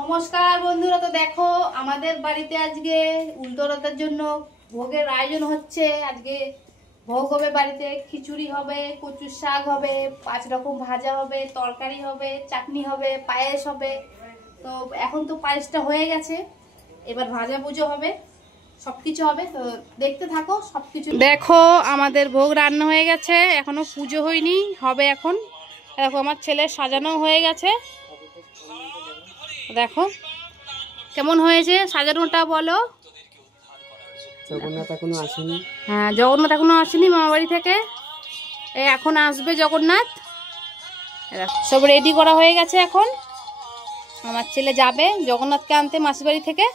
নমস্কার বন্ধুরা, তো দেখো আমাদের বাড়িতে আজকে উল্টো রথের জন্য ভোগের আয়োজন হচ্ছে। আজকে ভোগ হবে, বাড়িতে খিচুড়ি হবে, কচুর শাক হবে, 5 রকম ভাজা হবে, তরকারি হবে, চাটনি হবে, পায়েস হবে। তো এখন তো পায়েসটা হয়ে গেছে, এবার ভাজা পুজো হবে, সবকিছু হবে। তো দেখতে থাকো সবকিছু। দেখো আমাদের ভোগ রান্না হয়ে গেছে, এখনো পুজো হয়নি, হবে এখন। দেখো আমার ছেলে সাজানো হয়ে গেছে, দেখো কেমন হয়েছে সাজানোটা বলো। জগন্নাথ এখনো আসেনি। হ্যাঁ, জগন্নাথ এখনো আসেনি মামা বাড়ি থেকে, এই এখন আসবে জগন্নাথ। সব রেডি করা হয়ে গেছে, এখন আমার ছেলে যাবে জগন্নাথকে আনতে মাসির বাড়ি থেকে।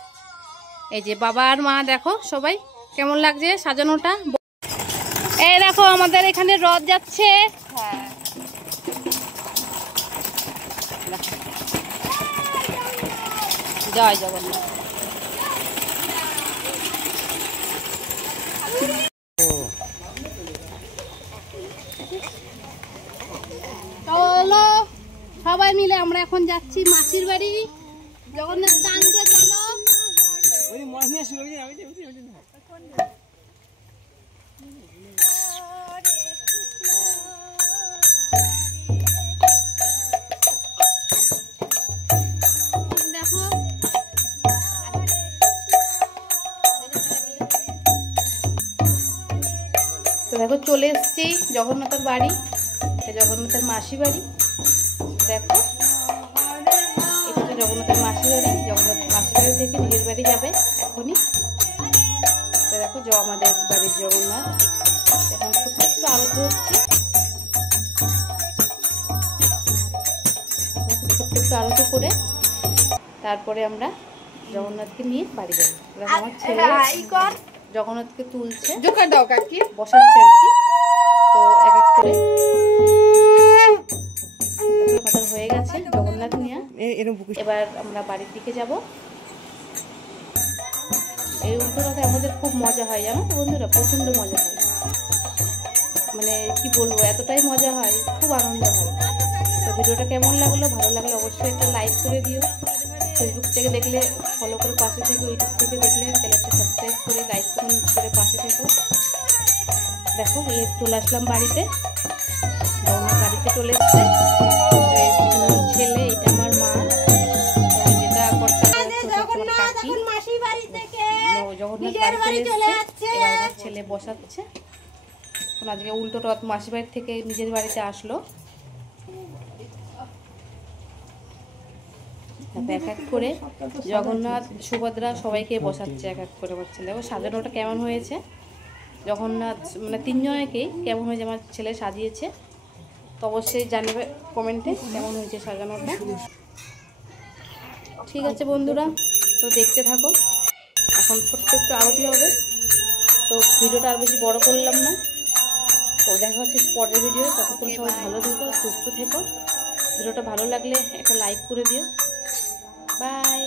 এই যে বাবা আর মা, দেখো সবাই কেমন লাগছে সাজানোটা। এই দেখো আমাদের এখানে রথ যাচ্ছে। জয় জগন্নাথ। চলো সবাই মিলে আমরা এখন যাচ্ছি মাসির বাড়ি জগন্নাথ আনতে। চলো দেখো চলে এসছি জগন্নাথের বাড়ি, জগন্নাথের মাসি বাড়ি। দেখো এটা জগন্নাথের মাসি বাড়ি, জগন্নাথের মাসি বাড়ি থেকে নিজের বাড়ি যাবে এখনই। তো দেখো আমাদের বাড়ির জগন্নাথ এখন ছোট্ট একটু আরতি হচ্ছে, ছোট্ট একটু আরতি করে তারপরে আমরা জগন্নাথকে নিয়ে বাড়ি যাবো। আমার ছেলে জগন্নাথকে তুলছে, বসাচ্ছে আর কি। তো এক এক করে হয়ে গেছে জগন্নাথ নিয়ে, এবার আমরা বাড়ির দিকে যাব। এই উল্টো রথে আমাদের খুব মজা হয়, জানো বন্ধুরা, প্রচন্ড মজা হয়। মানে কি বলবো, এতটাই মজা হয়, খুব আনন্দ হয়। তো ভিডিওটা কেমন লাগলো, ভালো লাগলে অবশ্যই একটা লাইক করে দিও। ফেসবুক থেকে দেখলে ফলো করে পাশে থেকে, ইউটিউব থেকে দেখলে চ্যানেলটা সাবস্ক্রাইব করে লাইক করে পাশে থেকো। দেখো এই চলে আসলাম বাড়িতে, জগন্নাথ বাড়িতে চলে এসছে। ছেলে, এটা আমার মা, যেটা জগন্নাথ বাড়ি চলে এসছে। এবার ছেলে বসাচ্ছে। আজকে উল্টো রথ মাসির বাড়ি থেকে নিজের বাড়িতে আসলো। এক এক করে জগন্নাথ, সুভদ্রা সবাইকে বসাচ্ছে এক এক করে। বলছে দেখো সাজানোটা কেমন হয়েছে, জগন্নাথ মানে 3 জনকেই কেমন হয়েছে আমার ছেলে সাজিয়েছে। তো অবশ্যই জানাবে কমেন্টে কেমন হয়েছে সাজানোটা। ঠিক আছে বন্ধুরা, তো দেখতে থাকো। এখন ছোট্ট একটু আরতি হবে, তো ভিডিওটা আর বেশি বড় করলাম না। তো দেখা হচ্ছে পরের ভিডিও। ততক্ষণ সবাই ভালো থেকো, সুস্থ থেকো। ভিডিওটা ভালো লাগলে একটা লাইক করে দিও। বাই।